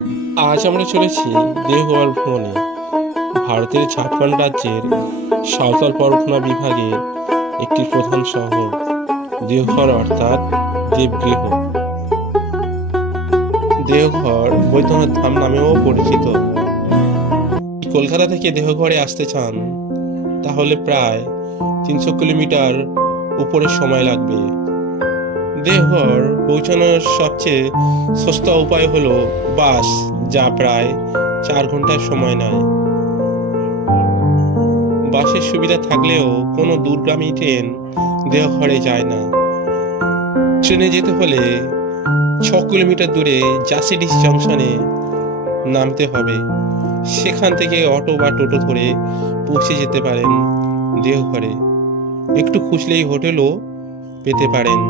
আজ আমরা চলেছি দেওঘর ভ্রমণে। ভারতের ঝাড়খণ্ড রাজ্যের সাঁওতাল পরগনা বিভাগের একটি প্রধান শহর দেওঘর অর্থাৎ দেবগৃহ। দেওঘর বৈদ্যনাথ ধাম নামেও পরিচিত। কলকাতা থেকে দেওঘরে আসতে চান তাহলে প্রায় 300 কিলোমিটার উপরে সময় লাগবে। দেওঘর পৌঁছানোর সবচেয়ে সস্তা উপায় হলো বাস, যা প্রায় 4 ঘন্টার সময় নেয়। বাসের সুবিধা থাকলেও কোনো দূরগামী ট্রেন দেওঘরে যায় না। ট্রেনে যেতে হলে 6 কিলোমিটার দূরে জাসিডিস জংশনে নামতে হবে। সেখান থেকে অটো বা টোটো ধরে পৌঁছে যেতে পারেন দেওঘরে। একটু খুঁজলেই হোটেলও পেতে পারেন।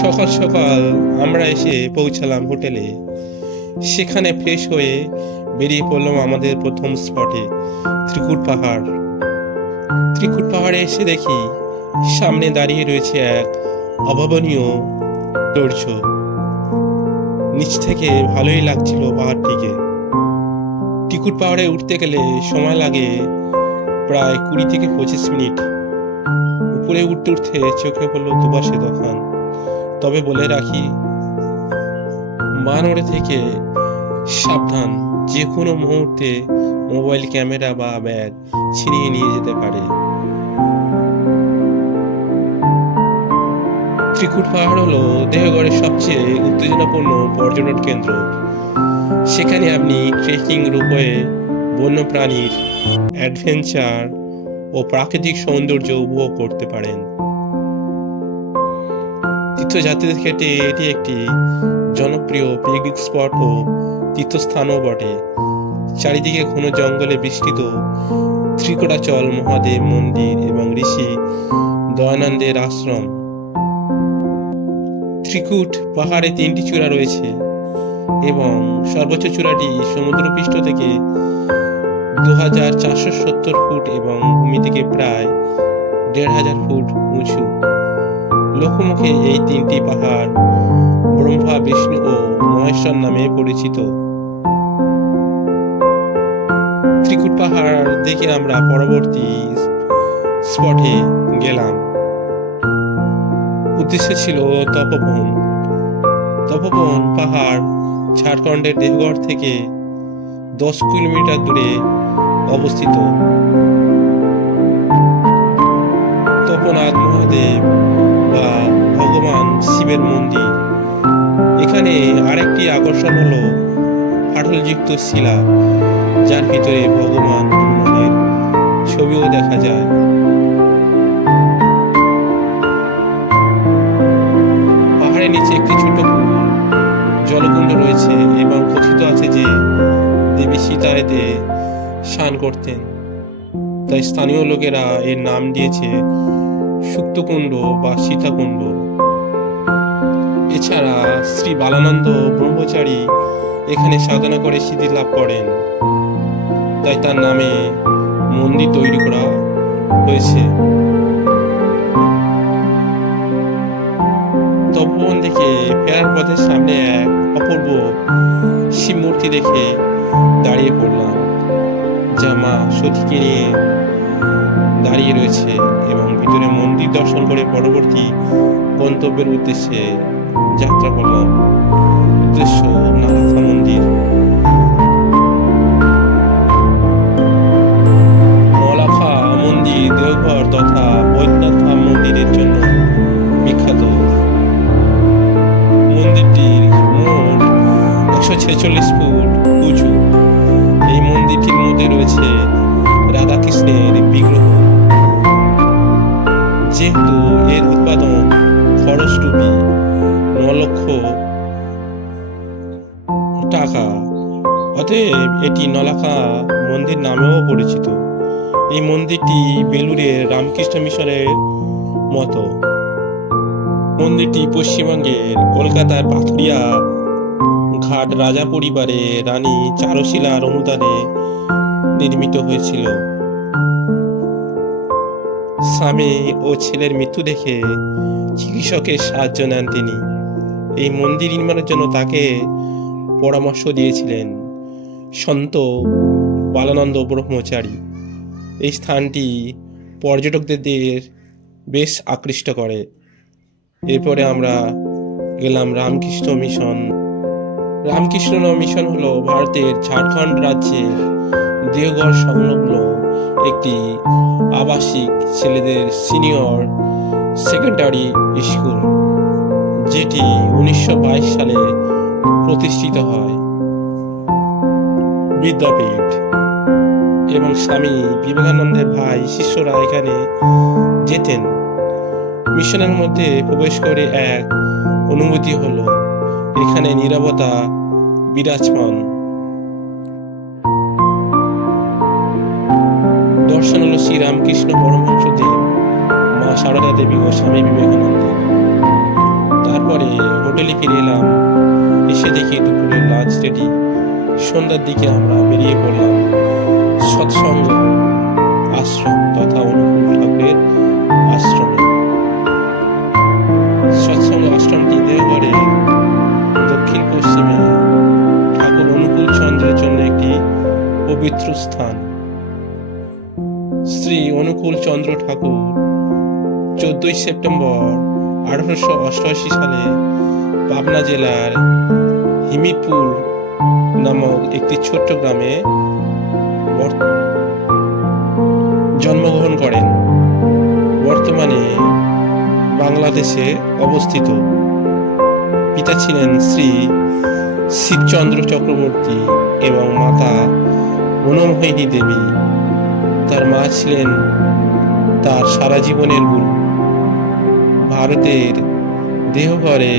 সকাল সকাল আমরা এসে পৌঁছালাম হোটেলে। সেখানে ফ্রেশ হয়ে বেরিয়ে পড়লাম আমাদের প্রথম স্পটে, ত্রিকুট পাহাড়। ত্রিকুট পাহাড়ে এসে দেখি সামনে দাঁড়িয়ে রয়েছে এক অভাবনীয় সৌন্দর্য। নিচ থেকে ভালোই লাগছিল পাহাড়টিকে। ত্রিকুট পাহাড়ে উঠতে গেলে সময় লাগে প্রায় 20 থেকে 25 মিনিট। উপরে উঠতে উঠতে চোখে পড়লো দুপাশে দোকান। তবে বলে রাখি, বানরে থেকে সাবধান, যে কোনো মুহূর্তে মোবাইল, ক্যামেরা বা ব্যাগ ছিনিয়ে নিয়ে যেতে পারে। ত্রিকুট পাহাড় হলো দেওঘরের সবচেয়ে উত্তেজনাপূর্ণ পর্যটন কেন্দ্র। সেখানে আপনি ট্রেকিং, রোপওয়ে, বন্যপ্রাণীর অ্যাডভেঞ্চার ও প্রাকৃতিক সৌন্দর্য উপভোগ করতে পারেন। তীর্থযাত্রীদের ক্ষেত্রে এটি একটি জনপ্রিয় পিকনিক স্পট ও তীর্থস্থানও বটে। চারিদিকে ঘন জঙ্গলে বিস্তৃত ত্রিকুটাচল মহাদেব মন্দির এবং ঋষি দয়ানন্দের আশ্রম। ত্রিকুট পাহাড়ে 3টি চূড়া রয়েছে এবং সর্বোচ্চ চূড়াটি সমুদ্রপৃষ্ঠ থেকে 2470 ফুট এবং ভূমি থেকে প্রায় 1500 ফুট উঁচু। লোকমুখে এই 3টি পাহাড় ব্রহ্মা, বিষ্ণু ও মহেশ্বর নামে পরিচিত। ত্রিকুট পাহাড় দেখে আমরা পরবর্তী স্পটে গেলাম। উদ্দেশ্য ছিল তপোবন। তপোবন পাহাড় ঝাড়খণ্ডের দেওঘর থেকে 10 কিলোমিটার দূরে অবস্থিত। তপোনাথ মহাদেব বা ভগবান শিবের মন্দির। এখানে আরেকটি আকর্ষণ হলো ফাটলযুক্ত শিলা, যার ভিতরে ভগবান হনুমানের ছবিও দেখা যায়। পাহাড়ের নিচে একটি ছোট জলকুণ্ড রয়েছে এবং কথিত আছে যে দেবী সীতা এতে স্নান করতেন। তাই স্থানীয় লোকেরা এর নাম দিয়েছে সুক্তকুণ্ড বা সীতাকুণ্ড। এছাড়া শ্রী বালানন্দ ব্রহ্মচারী এখানে সাধনা করে সিদ্ধি লাভ করেন, তাই তার নামে মন্দির তৈরি করা হয়েছে। তপোবন থেকে ফেরার পথের সামনে এক অপূর্ব শিব মূর্তি দেখে দাঁড়িয়ে পড়লাম, যা মা সতীকে নিয়ে দাঁড়িয়ে রয়েছে এবং ভিতরে মন্দির দর্শন করে পরবর্তী গন্তব্যের উদ্দেশ্যে যাত্রা করলাম। উদ্দেশ্য নলাখা মন্দির। নলাখা মন্দির দেওঘর তথা বৈদ্যনাথ ধাম মন্দিরের জন্য বিখ্যাত। মন্দিরটির মোট 146 ফুট উঁচু। এই মন্দিরটির মধ্যে রয়েছে রাধাকৃষ্ণের বিগ্রহ। যেহেতু এর উৎপাদন খরচরূপী 9 লক্ষ টাকা, অতএব এটি নলাখা মন্দির নামেও পরিচিত। এই মন্দিরটি বেলুড়ের রামকৃষ্ণ মিশনের মতো। মন্দিরটি পশ্চিমবঙ্গের কলকাতার পাথুরিয়া ঘাট রাজা পরিবারে রানী চারুশীলার অনুদানে নির্মিত হয়েছিল। স্বামী ও ছেলের মৃত্যু দেখে চিকিৎসকের সাহায্য নেন তিনি। এই মন্দির নির্মাণের জন্য তাকে পরামর্শ দিয়েছিলেন সন্ত বালানন্দ ব্রহ্মচারী। এই স্থানটি পর্যটকদের বেশ আকৃষ্ট করে। এরপরে আমরা গেলাম রামকৃষ্ণ মিশন। রামকৃষ্ণ মিশন হলো ভারতের ঝাড়খণ্ড রাজ্যের দেওঘর সংলগ্ন একটি আবাসিক ছেলেদের সিনিয়র সেকেন্ডারি স্কুল, যেটি 1922 সালে প্রতিষ্ঠিত হয়। বিদ্যাপীঠ এবং স্বামী বিবেকানন্দের ভাই শিষ্যরা এখানে যেতেন। মিশনের মধ্যে প্রবেশ করে এক অনুভূতি হলো, এখানে নীরবতা বিরাজমান। দর্শন হলো শ্রীরামকৃষ্ণ পরমহংসদেব, মা সারদা দেবী ও স্বামী বিবেকানন্দের। তারপরে হোটেলে ফিরে এলাম। এসে দেখি দুপুরে লাঞ্চ রেডি। সন্ধ্যার দিকে আমরা বেরিয়ে পড়লাম সৎসঙ্গ আশ্রম তথা অনুকূল ঠাকুরের আশ্রমে। সৎসঙ্গ আশ্রমটি দেওঘরের দক্ষিণ পশ্চিমে ঠাকুর অনুকূল চন্দ্রের জন্য একটি পবিত্র স্থান। শ্রী অনুকূল চন্দ্র ঠাকুর 14 সেপ্টেম্বর 1888 সালে পাবনা জেলার হিমিরপুর নামক একটি ছোট্ট গ্রামে জন্মগ্রহণ করেন। বর্তমানে বাংলাদেশে অবস্থিত। পিতা ছিলেন শ্রী শিবচন্দ্র চক্রবর্তী এবং মাতা মনোমোহিনী দেবী। তার মা ছিলেন তার সারা জীবনের গুরু। ভারতের দেওঘরে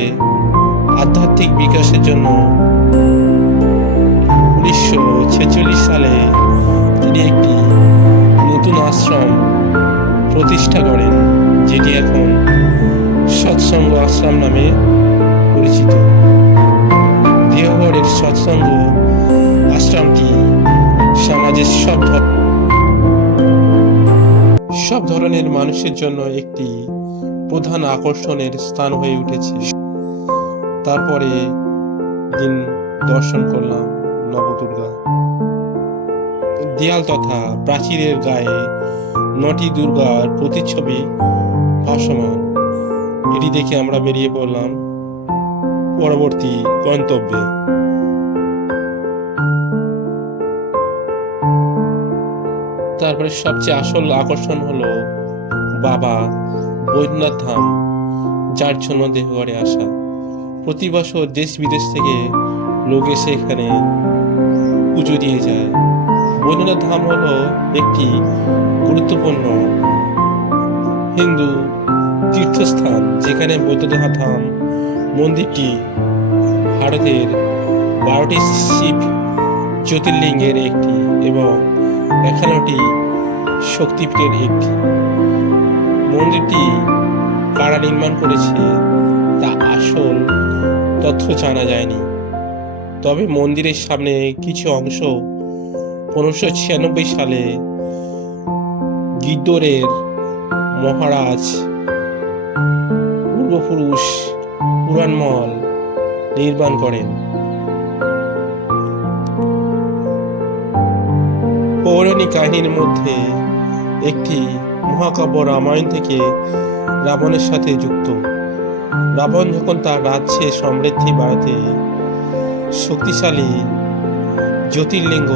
আধ্যাত্মিক বিকাশের জন্য 1946 সালে তিনি একটি নতুন আশ্রম প্রতিষ্ঠা করেন, যেটি এখন সৎসঙ্গ আশ্রম নামে পরিচিত। দেওঘরের সৎসঙ্গ আশ্রমটি সমাজের সব ধরনের মানুষের জন্য একটি প্রধান আকর্ষণের স্থান হয়ে উঠেছে। তারপরে দিন দর্শন করলাম নবদুর্গা। দেয়াল তথা প্রাচীরের গায়ে 9টি দুর্গার প্রতিচ্ছবি ভাসমান। এটি দেখে আমরা বেরিয়ে পড়লাম পরবর্তী গন্তব্যে। তারপরে সবচেয়ে আসল আকর্ষণ হলো বাবা বৈদ্যনাথ ধাম, যার জন্য দেওঘরে আসা। প্রতি বছর দেশ বিদেশ থেকে লোক এসে এখানে পুজো দিয়ে যায়। বৈদ্যনাথ ধাম হলো একটি গুরুত্বপূর্ণ হিন্দু তীর্থস্থান, যেখানে বৈদ্যনাথ ধাম মন্দিরটি ভারতের 12টি শিব জ্যোতির্লিঙ্গের একটি এবং 51টি শক্তিপীঠের একটি। মন্দিরটি কারা নির্মাণ করেছে তা আসল তথ্য জানা যায়নি, তবে মন্দিরের সামনে কিছু অংশ 1596 সালে গিদ্দরের মহারাজ পূর্বপুরুষ পুরাণমল নির্মাণ করেন। পৌরাণিক কাহিনীর মধ্যে একটি মহাকাব্য রামায়ণ থেকে রাবণের সাথে যুক্ত। রাবণ যখন তার রাজ্যে সমৃদ্ধি বাড়াতে শক্তিশালী জ্যোতির্লিঙ্গ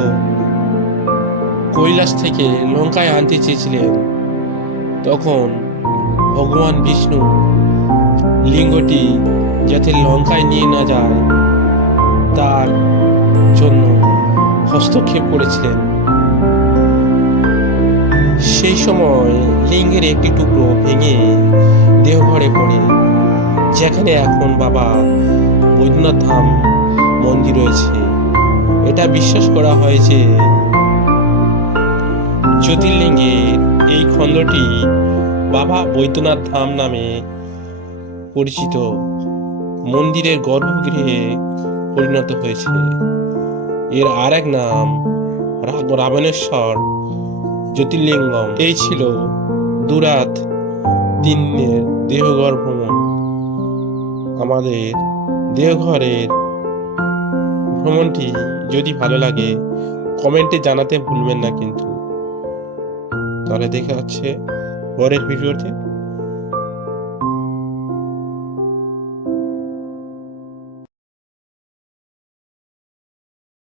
কৈলাস থেকে লঙ্কায় আনতে চেয়েছিলেন, তখন ভগবান বিষ্ণু লিঙ্গটি যাতে লঙ্কায় নিয়ে না যায় তার জন্য হস্তক্ষেপ করেছিলেন। সেই সময় লিঙ্গের একটি টুকরো ভেঙে দেওঘরে পড়ে, যেখানে এখন বাবা বৈদ্যনাথ ধাম মন্দির রয়েছে। এটা বিশ্বাস করা হয় যে জ্যোতির্লিঙ্গের এই খণ্ডটি বাবা বৈদ্যনাথ ধাম নামে পরিচিত মন্দিরের গর্ভগৃহে পরিণত হয়েছে। এর আর এক নাম রাবণেশ্বর জ্যোতির্লিঙ্গম। এই ছিল দুরাত 3 দিনের দেওঘর ভ্রমণ। আমাদের দেওঘরের ভ্রমণটি যদি ভালো লাগে কমেন্টে জানাতে ভুলবেন না কিন্তু। তাহলে দেখা হচ্ছে পরের ভিডিওতে।